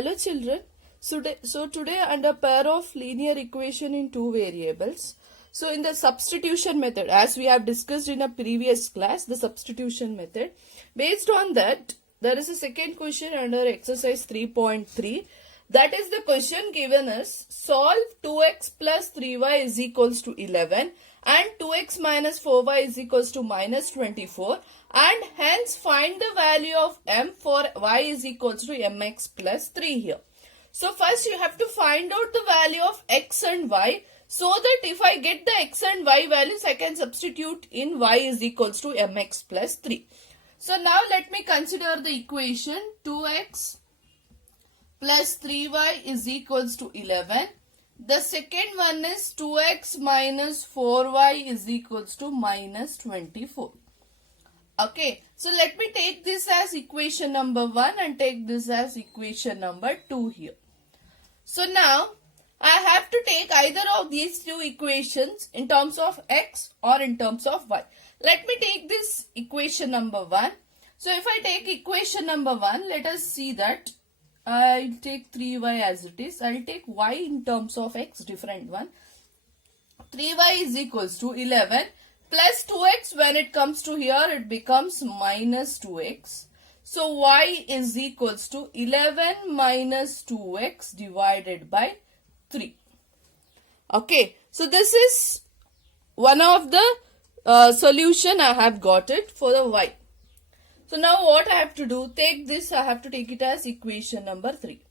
Hello children. So today under pair of linear equation in two variables. So in the substitution method, as we have discussed in a previous class, the substitution method. Based on that, there is a second question under exercise 3.3. That is the question given us. Solve 2x plus 3y is equals to 11 and 2x minus 4y is equals to minus 24, and hence find the value of m for y is equals to mx plus 3 here. So first you have to find out the value of x and y, so that if I get the x and y values, I can substitute in y is equals to mx plus 3. So now let me consider the equation 2x plus 3y is equals to 11. The second one is 2x minus 4y is equals to minus 24. Okay, so let me take this as equation number 1 and take this as equation number 2 here. So now I have to take either of these two equations in terms of x or in terms of y. Let me take this equation number 1. So if I take equation number 1, let us see that I'll take 3y as it is. I'll take y in terms of x, different one. 3y is equals to 11 plus 2x. When it comes to here, it becomes minus 2x. So y is equals to 11 minus 2x divided by 3. Okay, so this is one of the solution I have got it for the y. So now what I have to do, take this, I have to take it as equation number 3.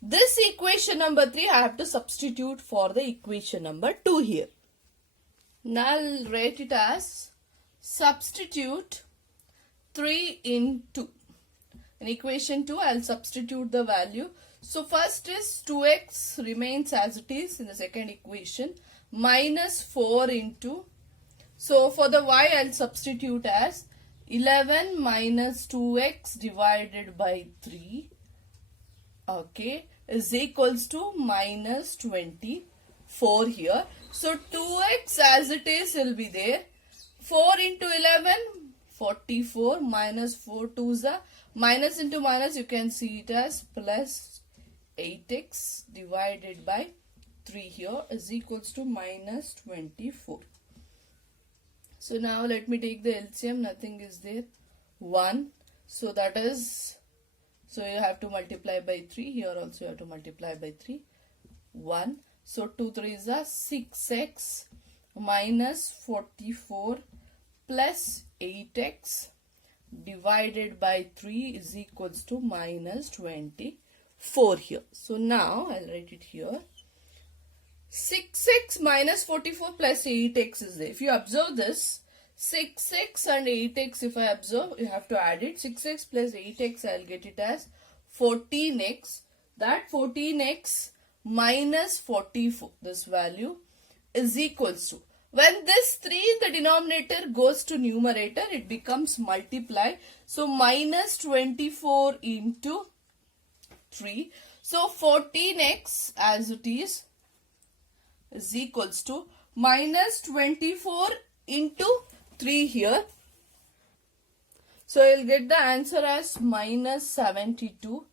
This equation number 3 I have to substitute for the equation number 2 here. Now I'll write it as substitute 3 in 2. In equation 2 I'll substitute the value. So first is 2x remains as it is in the second equation minus 4 into. So for the y I'll substitute as 11 minus 2x divided by 3, okay, is equals to minus 24 here. So 2x as it is will be there. 4 into 11, 44, minus 4 2s are minus into minus, you can see it as plus 8x divided by 3 here is equals to minus 24. So now let me take the LCM, nothing is there, 1. So that is, so you have to multiply by 3, here also you have to multiply by 3, 1. So 2 3s are 6x minus 44 plus 8x divided by 3 is equals to minus 24 here. So now I'll write it here. 6x minus 44 plus 8x is there. If you observe this, 6x and 8x, if I observe, you have to add it. 6x plus 8x, I'll get it as 14x. That 14x minus 44, this value is equals to. When this 3 in the denominator goes to numerator, it becomes multiply. So minus 24 into 3. So 14x as it is equals to minus 24 into 3 here. So I'll get the answer as minus 72.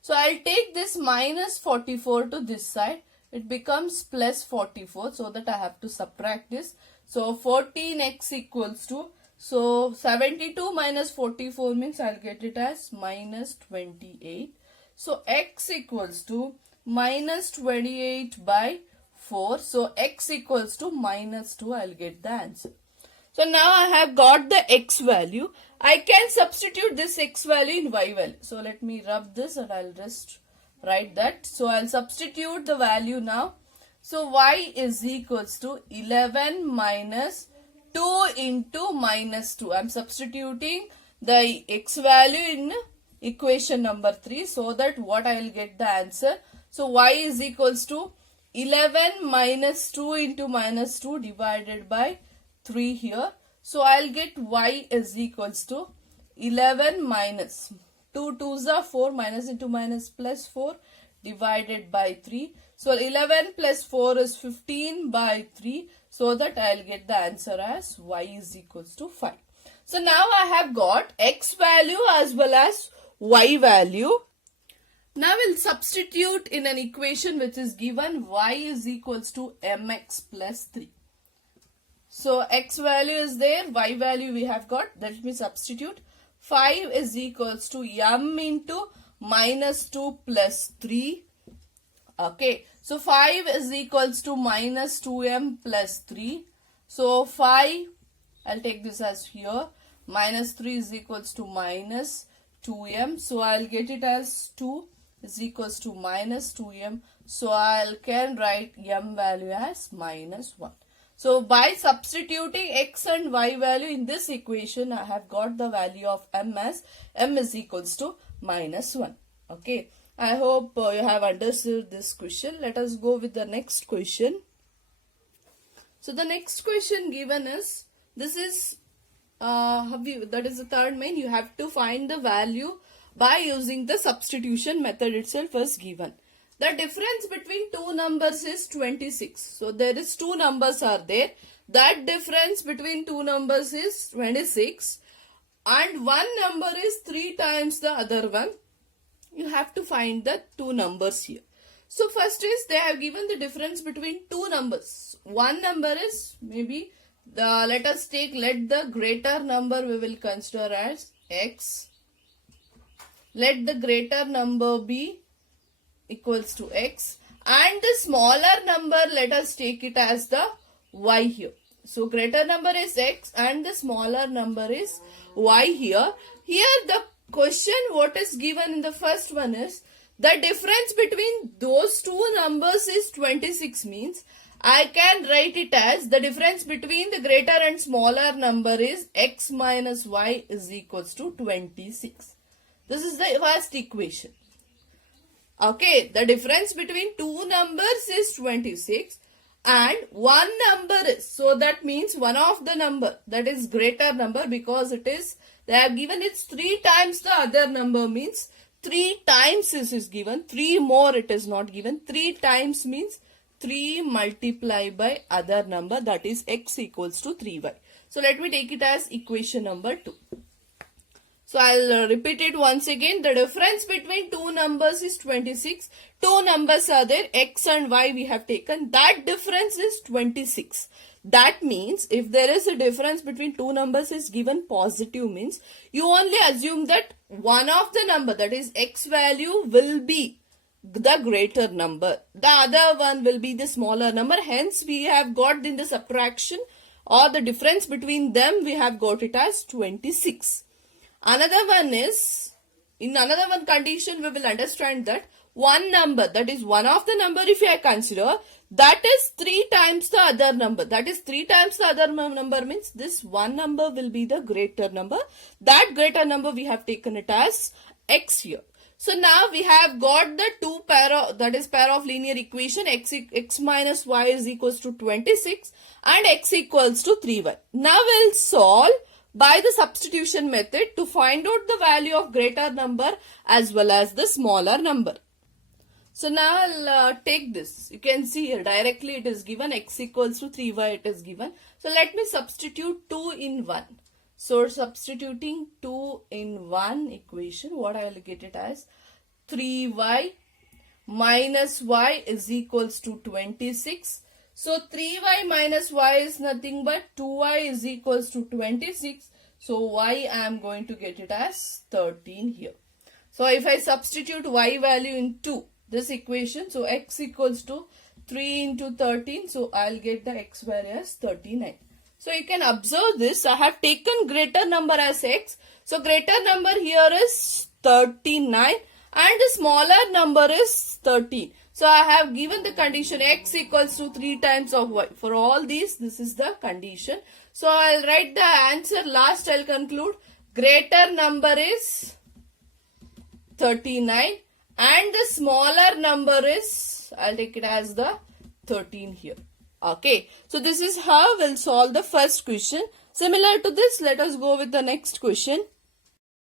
So I'll take this minus 44 to this side. It becomes plus 44, so that I have to subtract this. So 14x equals to, so 72 minus 44 means I'll get it as minus 28. So x equals to minus 28 by 4. So x equals to minus 2. I'll get the answer. So now I have got the x value. I can substitute this x value in y value. So let me rub this and I'll just write that. So I'll substitute the value now. So y is equals to 11 minus 2 into minus 2. I'm substituting the x value in equation number 3, so that what I will get the answer. So y is equals to 11 minus 2 into minus 2 divided by 3 here. So I'll get y is equals to 11 minus 2 2s are 4, minus into minus plus 4 divided by 3. So 11 plus 4 is 15 by 3, so that I'll get the answer as y is equals to 5. So now I have got x value as well as y value. Now we'll substitute in an equation which is given y is equals to mx plus 3. So x value is there, y value we have got. Let me substitute. 5 is equals to m into minus 2 plus 3. Okay. So 5 is equals to minus 2m plus 3. So 5, I'll take this as here. Minus 3 is equals to minus 2m. So I'll get it as 2 is equals to minus 2m. So I can write m value as minus 1. So by substituting x and y value in this equation, I have got the value of m as m is equals to minus 1. Okay. I hope you have understood this question. Let us go with the next question. So the next question given is, this is that is the third main. You have to find the value by using the substitution method itself as given. The difference between two numbers is 26. So there is two numbers are there. That difference between two numbers is 26 and one number is 3 times the other one. You have to find the two numbers here. So first is they have given the difference between two numbers. One number is maybe let the greater number we will consider as x. Let the greater number be equals to x and the smaller number let us take it as the y here. So greater number is x and the smaller number is y here. Here the question what is given in the first one is the difference between those two numbers is 26 means I can write it as the difference between the greater and smaller number is x minus y is equals to 26. This is the first equation. Okay, the difference between two numbers is 26 and one number is, so that means one of the number that is greater number because it is, they have given it's 3 times the other number means 3 times this is given, 3 more it is not given, 3 times means 3 multiplied by other number that is x equals to 3y. So let me take it as equation number 2. So I'll repeat it once again. The difference between two numbers is 26. Two numbers are there, x and y we have taken. That difference is 26. That means if there is a difference between two numbers is given positive means you only assume that one of the number that is x value will be the greater number. The other one will be the smaller number. Hence we have got in the subtraction or the difference between them we have got it as 26. Another one is, in another one condition we will understand that one number, that is one of the number if I consider, that is 3 times the other number. That is 3 times the other number means this one number will be the greater number. That greater number we have taken it as x here. So now we have got the two pair of linear equation x minus y is equals to 26 and x equals to 3y. Now we'll solve by the substitution method to find out the value of greater number as well as the smaller number. So now I'll take this. You can see here directly it is given x equals to 3y it is given. So let me substitute 2 in 1. So substituting 2 in 1 equation, what I will get it as 3y minus y is equals to 26. So 3y minus y is nothing but 2y is equals to 26. So y I am going to get it as 13 here. So if I substitute y value into this equation, so x equals to 3 into 13. So I'll get the x value as 39. So you can observe this. I have taken greater number as x. So greater number here is 39 and the smaller number is 13. So I have given the condition x equals to 3 times of y. For all these, this is the condition. So I'll write the answer last. I'll conclude. Greater number is 39 and the smaller number is, I'll take it as the 13 here. Okay. So this is how we'll solve the first question. Similar to this, let us go with the next question.